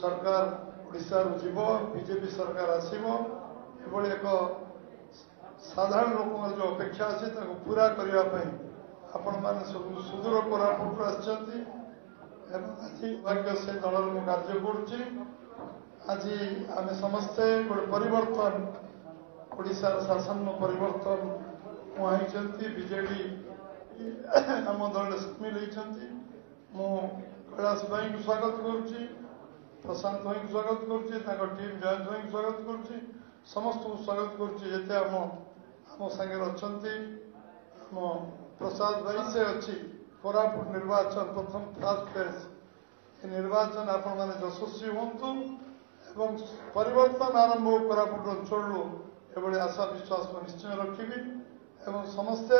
सरकार ओडिशा जीव बीजेपी सरकार आसव एभली एक साधारण लोक जो अपेक्षा अच्छी पूरा करने आपण मैंने सब सुदूर कोरापुट आभाग्य से दल कार्य करुच्ची आज आम समस्ते गोटे परिवर्तन ओडिशार शासन परिवर्तन मुहाई बीजेडी आम दल सामिल होती मु कैलाश भाई को स्वागत करुच्ची प्रशांत भाई को स्वागत करुच्ची टीम जयंत भाई को स्वागत करुच्ची समस्त को स्वागत करुच्ची जिते आम सागर अच्छा आम प्रसाद भाई से अच्छी कोरापुट निर्वाचन प्रथम फास्ट फेज निर्वाचन आपण मैंने यशस्वी हूँ एवं परिवर्तन आरंभ कोरापुट अंचल एभली आशा विश्वास को निश्चय रखी एवं समस्ते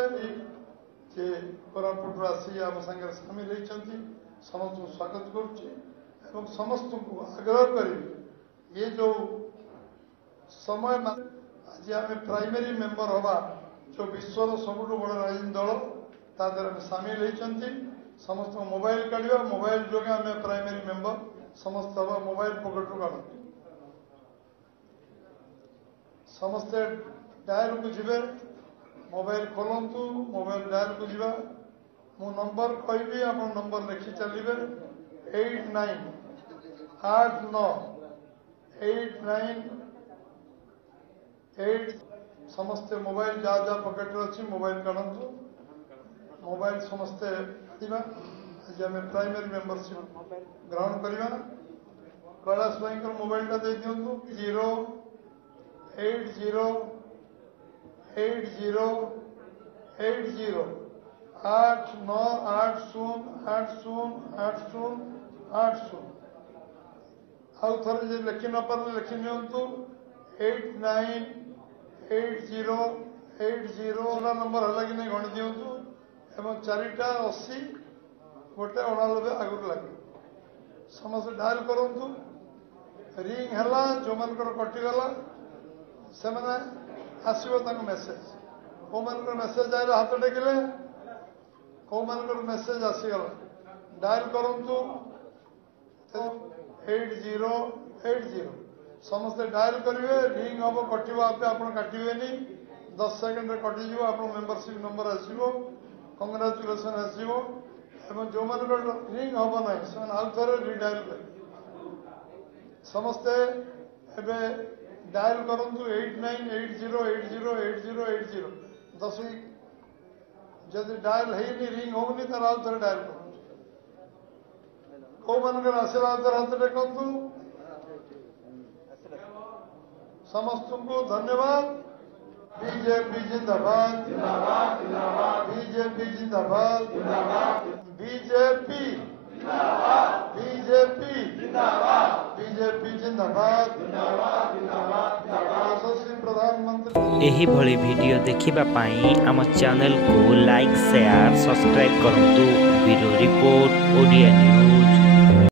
जे कोरापुट आसी आम सागर सामिल होती समस्त को स्वागत करुच्ची एवं समस्त को आग्रह करी ये जो समय आज आम प्राइमरी मेंबर हवा जो विश्वर सबुठ बड़ राजनीति दल तादर सामिल होती समस्त मोबाइल काढ़ा मोबाइल जोगे आम प्राइमरी मेंबर समस्त हवा मोबाइल पकेट काढ़ समस्ते डायल को जीवे मोबाइल खोलतु मोबाइल डायल को जीवा मु नंबर कहि आप नंबर लिखि चलिए 898988 समस्ते मोबाइल जहाँ जहाँ पकेट अच्छी मोबाइल काढ़ु मोबाइल समस्ते आज आम प्राइमरी मेंबरशिप ग्रहण करवा कैलाश भाई मोबाइल टा दे दिंतु 0808080 89808080 आउ थे लिखि न पारे लिखि नियंतु 898080 नंबर है कि नहीं गणी दिंतु एवं 4टा 80 गोटे 89 आगुरी लगे समस्त डायल करूँ रिंग है जो मान कटिगला से आसो मेसेज कौ मान मेसेज आए हाथ टेकिले कौ मान मेसेज आसीगला डायल करूँ 8080 समस्ते डायल करेंगे रिंग हम कटो आप काटे 10 सेकेंड कटिज आप मेंबरशिप नंबर आसो कंग्राचुलेसन आसो जो मान रिंग हम ना से आउ थे रिडायल कर समस्ते एवं डायल करूँ 8980808080 10 जदि डायल है रिंग होनी तो आउ थे डायल कर कौ मान आसला हाथ टेकतु समस्त को धन्यवाद बीजेपी जिंदाबाद बीजेपी जिंदाबाद बीजेपी बीजेपी बीजेपी जिंदाबाद यशस्वी प्रधानमंत्री एही भली वीडियो देखिबा पाई आम चैनल को लाइक शेयर सब्सक्राइब करंतु ब्यूरो रिपोर्ट ओडिया न्यूज।